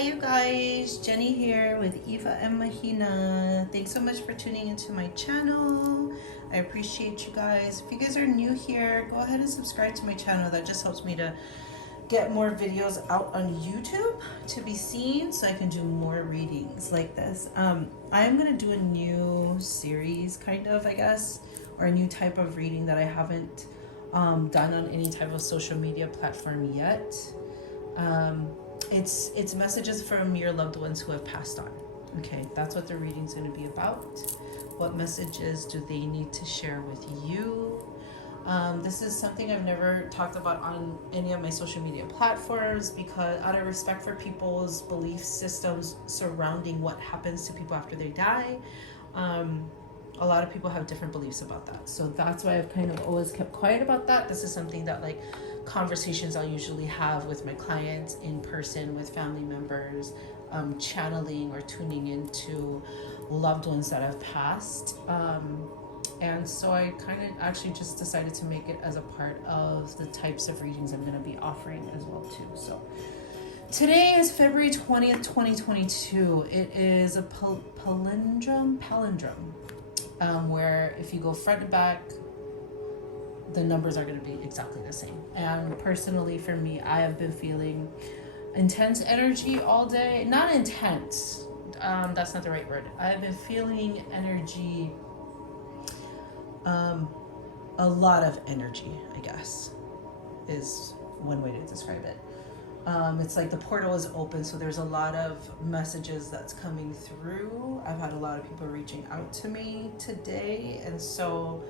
Hi you guys, Jenny here with Eva and Mahina. Thanks so much for tuning into my channel. I appreciate you guys. If you guys are new here, go ahead and subscribe to my channel. That just helps me to get more videos out on YouTube to be seen so I can do more readings like this. I'm gonna do a new series kind of, I guess, or a new type of reading that I haven't done on any type of social media platform yet. It's messages from your loved ones who have passed on. Okay, that's what the reading's going to be about. What messages do they need to share with you? This is something I've never talked about on any of my social media platforms because out of respect for people's belief systems surrounding what happens to people after they die, a lot of people have different beliefs about that. So that's why I've kind of always kept quiet about that. This is something that like conversations I'll usually have with my clients in person, with family members, channeling or tuning into loved ones that have passed. And so I kind of actually just decided to make it as a part of the types of readings I'm going to be offering as well too. So today is February 20th, 2022. It is a palindrome, where if you go front and back, the numbers are going to be exactly the same. And personally for me, I have been feeling intense energy all day. Not intense, that's not the right word. I've been feeling energy, a lot of energy, I guess, is one way to describe it. It's like the portal is open, so there's a lot of messages that's coming through. I've had a lot of people reaching out to me today, and so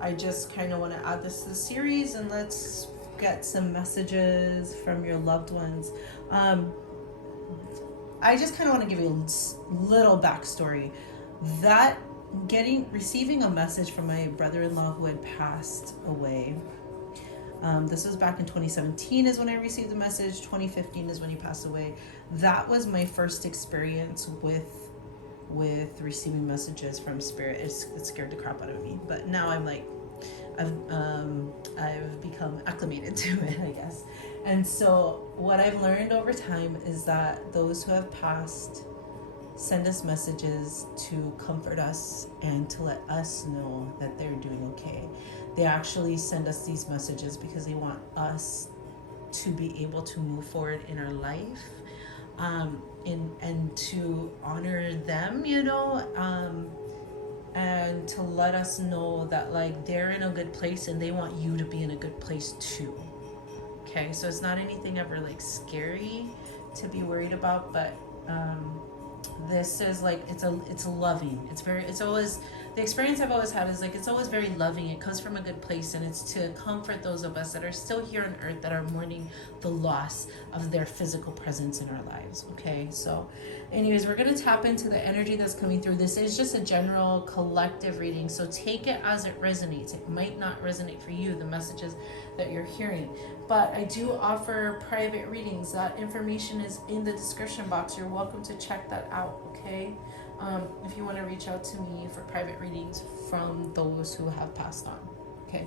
I just kind of want to add this to the series and let's get some messages from your loved ones. I just kind of want to give you a little backstory. That receiving a message from my brother-in-law who had passed away. This was back in 2017 is when I received the message. 2015 is when he passed away. That was my first experience with receiving messages from spirit. It scared the crap out of me, but now I'm like, I've become acclimated to it, I guess. And so what I've learned over time is that those who have passed send us messages to comfort us and to let us know that they're doing okay. They actually send us these messages because they want us to be able to move forward in our life, and to honor them, and to let us know that like they're in a good place and they want you to be in a good place too. Okay, so it's not anything ever like scary to be worried about, but this is like it's loving. It's always the experience I've always had is like it's always very loving. It comes from a good place, and it's to comfort those of us that are still here on earth that are mourning the loss of their physical presence in our lives. Okay, so anyways, we're gonna tap into the energy that's coming through. This is just a general collective reading, so take it as it resonates. It might not resonate for you, the messages that you're hearing, but I do offer private readings. That information is in the description box. You're welcome to check that out, okay? If you want to reach out to me for private readings from those who have passed on, okay?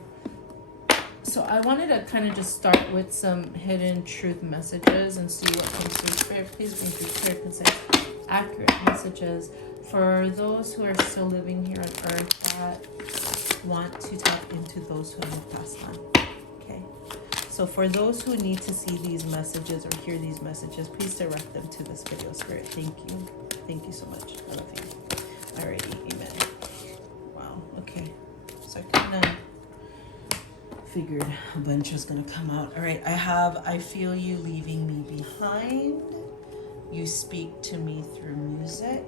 So I wanted to kind of just start with some hidden truth messages and see what comes through. Spirit, please bring through clear, concise, accurate messages for those who are still living here on earth that want to tap into those who have passed on. Okay, so for those who need to see these messages or hear these messages, please direct them to this video. Spirit, thank you. Thank you so much. I love you. Alrighty, amen. Wow, okay. So I kind of figured a bunch was going to come out. All right, I feel you leaving me behind. You speak to me through music.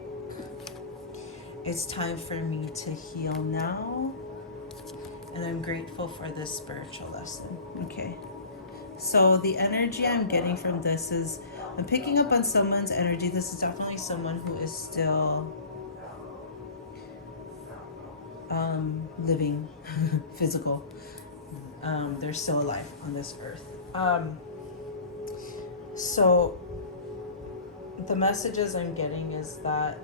It's time for me to heal now. And I'm grateful for this spiritual lesson. Okay. So the energy I'm getting from this is, I'm picking up on someone's energy. This is definitely someone who is still living, physical. They're still alive on this earth. So the messages I'm getting is that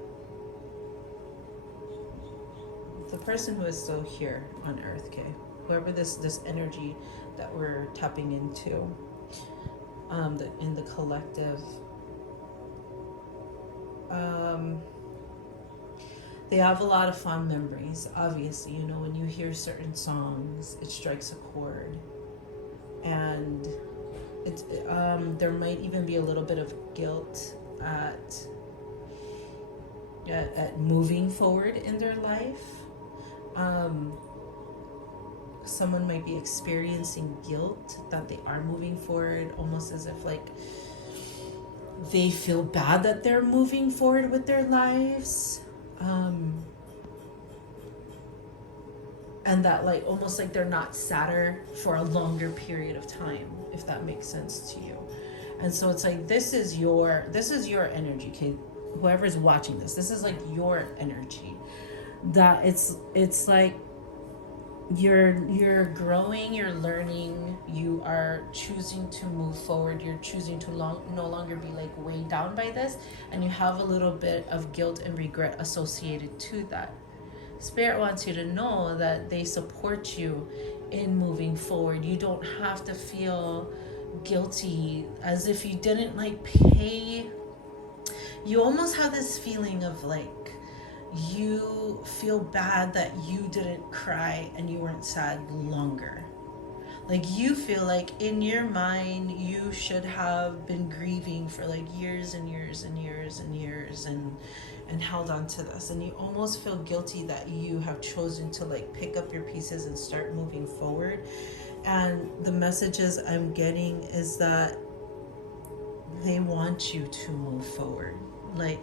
the person who is still here on earth, okay, whoever this energy that we're tapping into, in the collective They have a lot of fond memories. Obviously, you know, when you hear certain songs, it strikes a chord, and it's there might even be a little bit of guilt at moving forward in their life. Um, Someone might be experiencing guilt that they are moving forward, almost as if like they feel bad that they're moving forward with their lives. And that like almost like they're not sadder for a longer period of time, if that makes sense to you. And so it's like this is your energy, okay? Whoever's watching this is like your energy. That it's like you're growing, you're learning, you are choosing to move forward, you're choosing to no longer be like weighed down by this, and you have a little bit of guilt and regret associated to that. Spirit wants you to know that they support you in moving forward. You don't have to feel guilty as if you didn't like pay. You almost have this feeling of like you feel bad that you didn't cry and you weren't sad longer. Like you feel like in your mind you should have been grieving for like years and years and years and years and held on to this, and you almost feel guilty that you have chosen to like pick up your pieces and start moving forward. And the messages I'm getting is that they want you to move forward. Like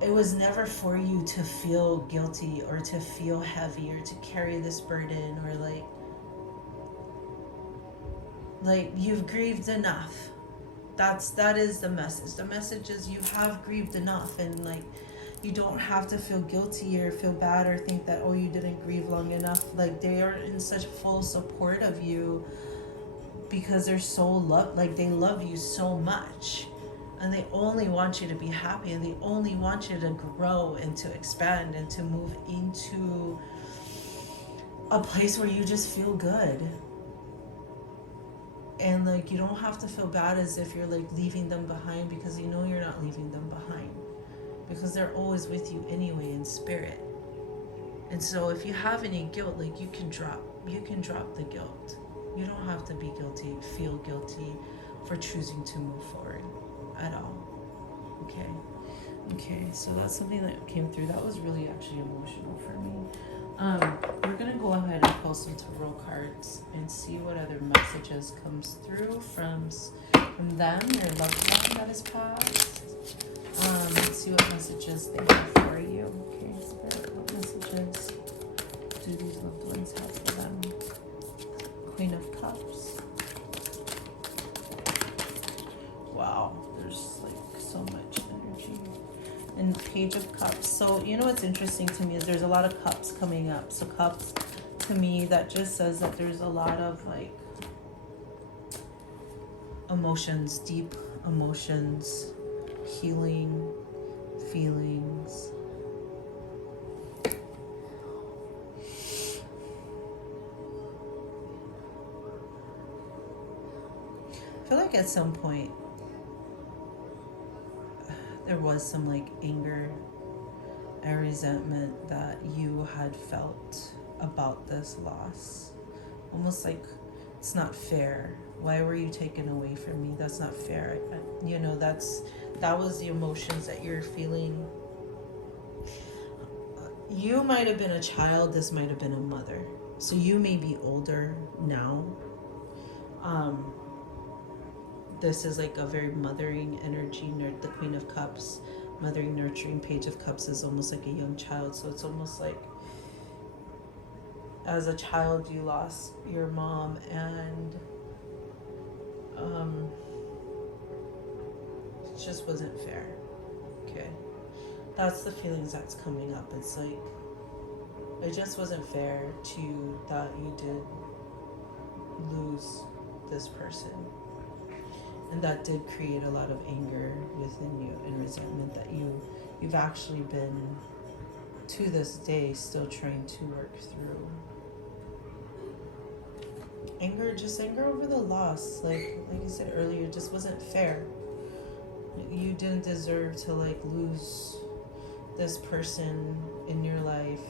it was never for you to feel guilty or to feel heavy or to carry this burden, or like you've grieved enough. That is the message. The message is you have grieved enough, and like you don't have to feel guilty or feel bad or think that, oh, you didn't grieve long enough. Like they are in such full support of you because they're so like they love you so much, and they only want you to be happy, and they only want you to grow and to expand and to move into a place where you just feel good. And like you don't have to feel bad as if you're like leaving them behind, because you know you're not leaving them behind, because they're always with you anyway in spirit. And so if you have any guilt, like you can drop the guilt. You don't have to be guilty, feel guilty for choosing to move forward at all. Okay, so that's something that came through. That was really actually emotional for me. We're gonna go ahead and pull some tarot cards and see what other messages comes through from them, your loved one that is passed. Let's see what messages they have for you. Okay, Spirit, what messages do these loved ones have for them? Queen of Cups. Wow, there's like so much energy. And Page of Cups. So you know what's interesting to me is there's a lot of cups coming up. So cups to me, that just says that there's a lot of like emotions, deep emotions, healing, feelings. I feel like at some point there was some like anger and resentment that you had felt about this loss. Almost like it's not fair. Why were you taken away from me? That's not fair. You know, that was the emotions that you're feeling. You might have been a child, this might have been a mother. So you may be older now. This is like a very mothering energy. The Queen of Cups, mothering, nurturing. Page of Cups is almost like a young child. So it's almost like as a child you lost your mom, and it just wasn't fair. Okay, that's the feelings that's coming up. It's like it just wasn't fair to that you did lose this person. And that did create a lot of anger within you and resentment that you've actually been, to this day, still trying to work through. Anger over the loss. Like I said earlier, it just wasn't fair. You didn't deserve to like lose this person in your life,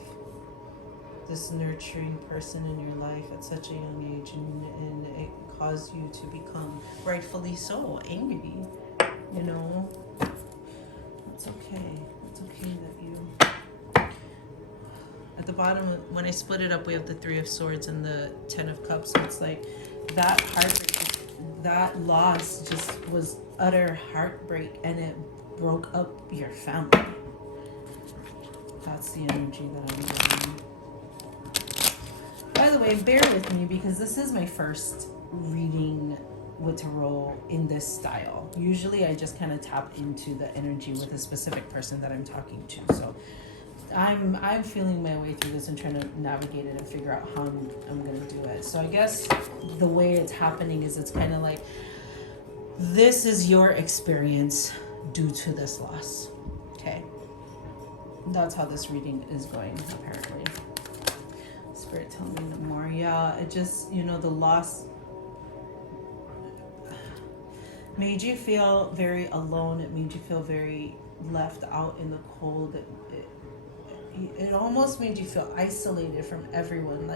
this nurturing person in your life at such a young age, and it caused you to become, rightfully so, angry. You know, it's okay. It's okay that you. At the bottom, when I split it up, we have the Three of Swords and the Ten of Cups. So it's like that heartbreak, that loss just was utter heartbreak, and it broke up your family. That's the energy that I'm getting. By the way, bear with me because this is my first reading with tarot in this style. Usually I just kind of tap into the energy with a specific person that I'm talking to. So I'm feeling my way through this and trying to navigate it and figure out how I'm going to do it. So I guess the way it's happening is it's kind of like, this is your experience due to this loss. Okay. That's how this reading is going, apparently. Spirit, tell me no more. Yeah, it just, the loss made you feel very alone. It made you feel very left out in the cold. It almost made you feel isolated from everyone.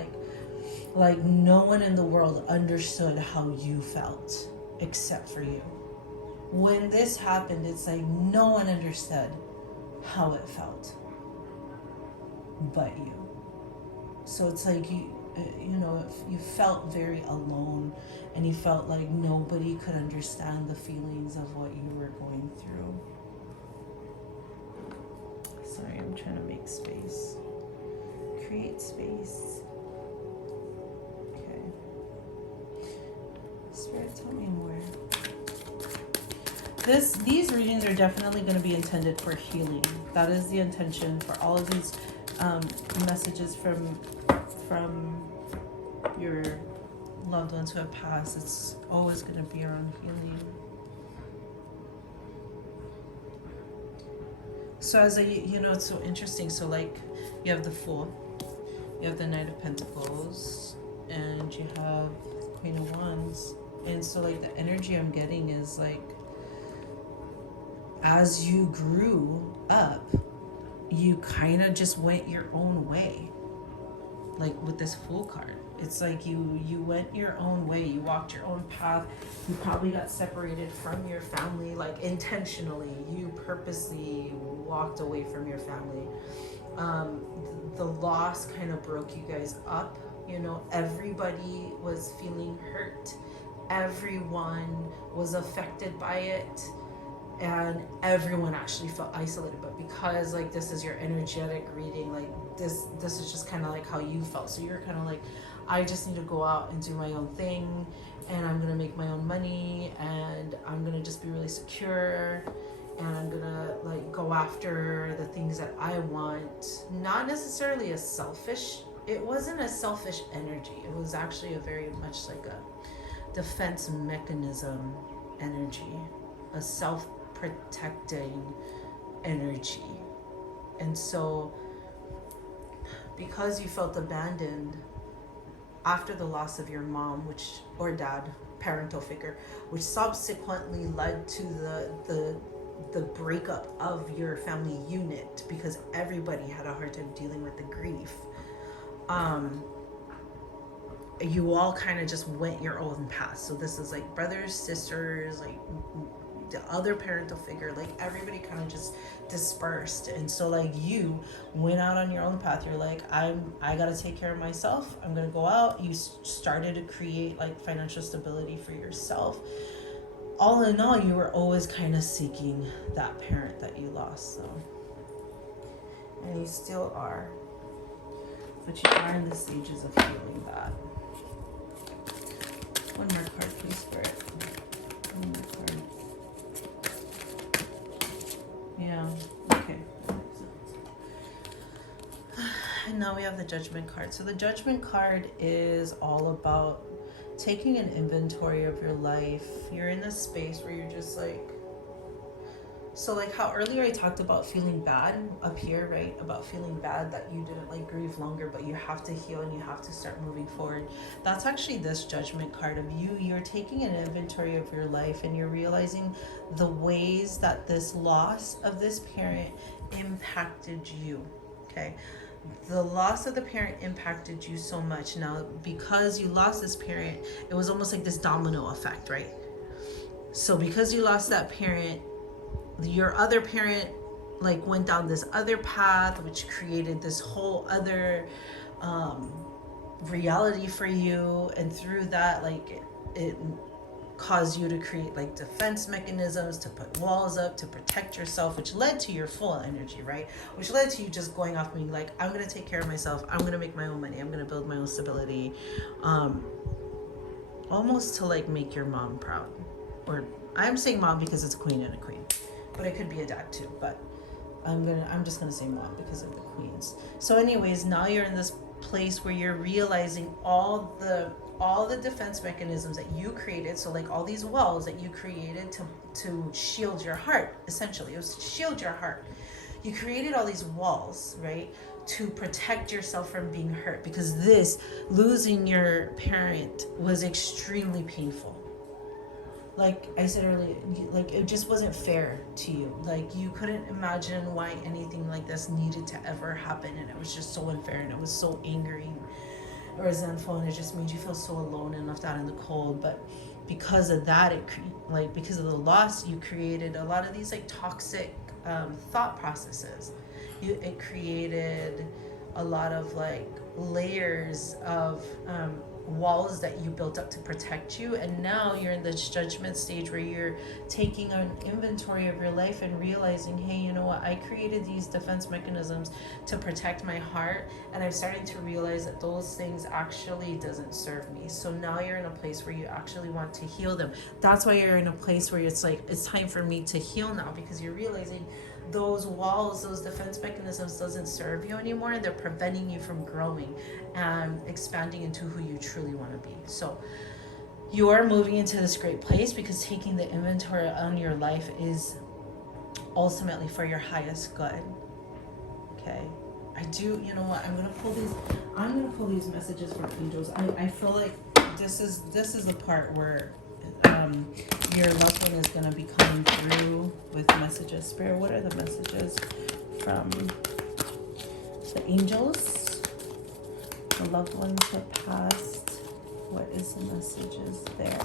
Like no one in the world understood how you felt except for you. When this happened, it's like no one understood how it felt but you. So it's like you felt very alone, and you felt like nobody could understand the feelings of what you were going through. Sorry, I'm trying to make space. Create space. Okay. Spirit, tell me more. These readings are definitely going to be intended for healing. That is the intention for all of these messages from your loved ones who have passed. It's always going to be around healing. So as it's so interesting. So like you have the Fool, you have the Knight of Pentacles, and you have Queen of Wands. And so like the energy I'm getting is like, as you grew up, you kind of just went your own way. Like with this Fool card, it's like you went your own way, you walked your own path. You probably got separated from your family, like intentionally. You purposely walked away from your family. The loss kind of broke you guys up. Everybody was feeling hurt. Everyone was affected by it. And everyone actually felt isolated. But because like this is your energetic reading, like this is just kind of like how you felt. So you're kind of like, I just need to go out and do my own thing, and I'm gonna make my own money, and I'm gonna just be really secure, and I'm gonna like go after the things that I want. Not necessarily it wasn't a selfish energy. It was actually a very much like a defense mechanism energy, a self-protecting energy. And so because you felt abandoned after the loss of your mom, or dad, parental figure, which subsequently led to the breakup of your family unit, because everybody had a hard time dealing with the grief. You all kind of just went your own path. So this is like brothers, sisters, like the other parental figure, like everybody kind of just dispersed. And so like you went out on your own path. You're like, I gotta take care of myself. I'm gonna go out. You started to create like financial stability for yourself. All in all, you were always kind of seeking that parent that you lost, so. And you still are. But you are in the stages of healing that. One more card, please, Spirit. One more card. Yeah, okay. And now we have the Judgment card. So the Judgment card is all about taking an inventory of your life. You're in this space where you're just like So like how earlier I talked about feeling bad up here, right? About feeling bad that you didn't like grieve longer, but you have to heal and you have to start moving forward. That's actually this Judgment card of you. You're taking an inventory of your life and you're realizing the ways that this loss of this parent impacted you. Okay. The loss of the parent impacted you so much. Now, because you lost this parent, it was almost like this domino effect, right? So because you lost that parent, your other parent like went down this other path, which created this whole other reality for you, and through that, like it caused you to create like defense mechanisms, to put walls up to protect yourself, which led to your full energy, right? Which led to you just going off being like, I'm gonna take care of myself, I'm gonna make my own money, I'm gonna build my own stability, almost to like make your mom proud. Or I'm saying mom because it's a queen and a queen, but it could be a dad too, but I'm just gonna say mom because of the queens. So anyways, now you're in this place where you're realizing all the defense mechanisms that you created. So like all these walls that you created to shield your heart. Essentially, it was to shield your heart. You created all these walls, right, to protect yourself from being hurt, because this losing your parent was extremely painful. Like I said earlier, like it just wasn't fair to you. Like you couldn't imagine why anything like this needed to ever happen, and it was just so unfair, and it was so angry or resentful, and it just made you feel so alone and left out in the cold. But because of that, because of the loss, you created a lot of these like toxic thought processes. It created a lot of like layers of walls that you built up to protect you, and now you're in this judgment stage where you're taking an inventory of your life and realizing, hey, you know what, I created these defense mechanisms to protect my heart, and I'm starting to realize that those things actually doesn't serve me. So now you're in a place where you actually want to heal them. That's why you're in a place where it's like, it's time for me to heal now, because you're realizing those walls, those defense mechanisms doesn't serve you anymore. They're preventing you from growing and expanding into who you truly want to be. So you are moving into this great place, because taking the inventory on your life is ultimately for your highest good. Okay. I do, you know what, I'm gonna pull these messages from angels. I feel like this is the part where your loved one is going to be coming through with messages. Spirit, what are the messages from the angels? The loved ones have passed. What is the messages there?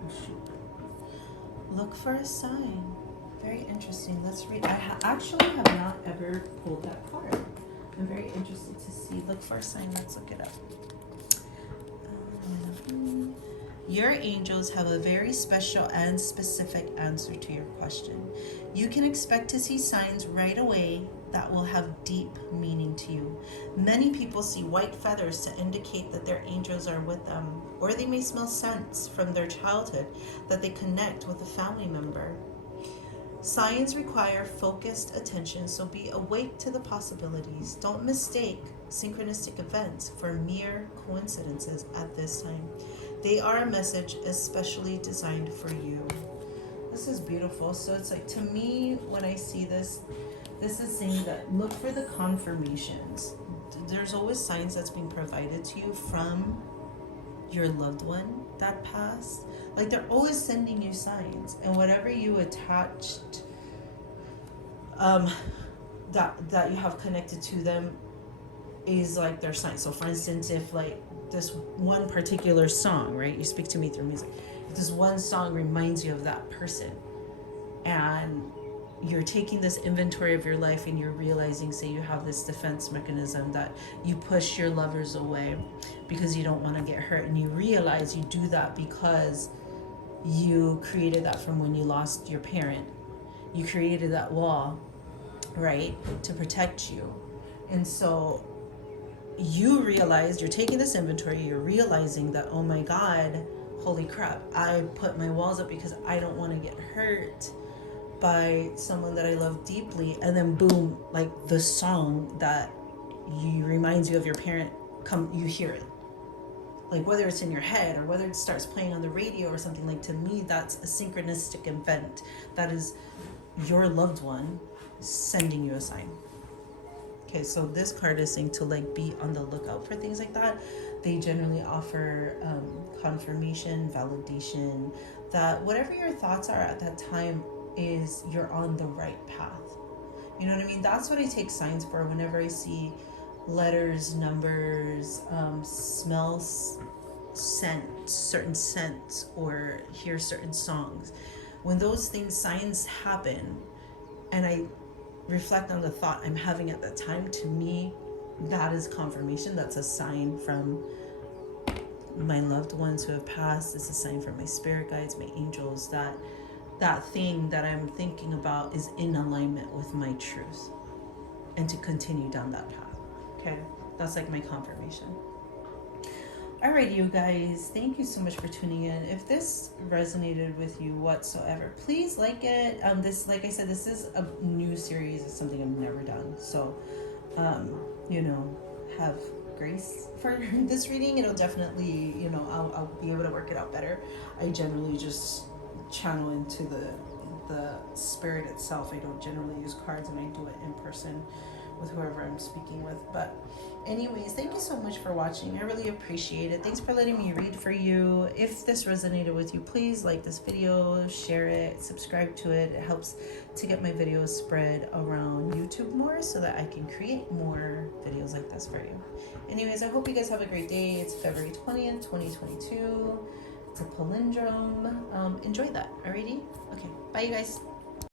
Oh, shoot. Look for a sign. Very interesting. Let's read. I actually have not ever pulled that card. I'm very interested to see. Look for a sign. Let's look it up. Your angels have a very special and specific answer to your question. You can expect to see signs right away that will have deep meaning to you. Many people see white feathers to indicate that their angels are with them, or they may smell scents from their childhood that they connect with a family member. Signs require focused attention, so be awake to the possibilities. Don't mistake synchronistic events for mere coincidences at this time. They are a message especially designed for you. This is beautiful. So it's like, to me, when I see this, this is saying that look for the confirmations. There's always signs that's being provided to you from your loved one that passed. Like, they're always sending you signs, and whatever you attached that you have connected to them is like their sign. So for instance, if like this one particular song, right, you speak to me through music, if this one song reminds you of that person, and you're taking this inventory of your life and you're realizing, say you have this defense mechanism that you push your lovers away because you don't want to get hurt, and you realize you do that because you created that from when you lost your parent. You created that wall, right, to protect you. And so you realize, you're taking this inventory, you're realizing that, oh my God, holy crap, I put my walls up because I don't want to get hurt by someone that I love deeply. And then boom, like the song that reminds you of your parent, you hear it. like whether it's in your head or whether it starts playing on the radio or something, like to me that's a synchronistic event. That is your loved one sending you a sign. Okay, so this card is saying to like be on the lookout for things like that. They generally offer confirmation, validation, that whatever your thoughts are at that time is you're on the right path. You know what I mean? That's what I take signs for whenever I see letters, numbers, smells, scent, certain scents, or hear certain songs. When those things, signs happen, and I reflect on the thought I'm having at that time, to me, that is confirmation. That's a sign from my loved ones who have passed. It's a sign from my spirit guides, my angels, that that thing that I'm thinking about is in alignment with my truth and to continue down that path. Okay, that's like my confirmation. Alrighty, you guys, thank you so much for tuning in. If this resonated with you whatsoever, please like it. This, like I said, this is a new series. It's something I've never done. So, you know, have grace for this reading. It'll definitely, you know, I'll be able to work it out better. I generally just channel into the spirit itself. I don't generally use cards, and I do it in person with whoever I'm speaking with. But anyways, thank you so much for watching. I really appreciate it. Thanks for letting me read for you. If this resonated with you, please like this video, share it, subscribe to it. It helps to get my videos spread around YouTube more so that I can create more videos like this for you. Anyways, I hope you guys have a great day. It's February 20th, 2022. It's a palindrome. Enjoy that. Alrighty? Okay. Bye, you guys.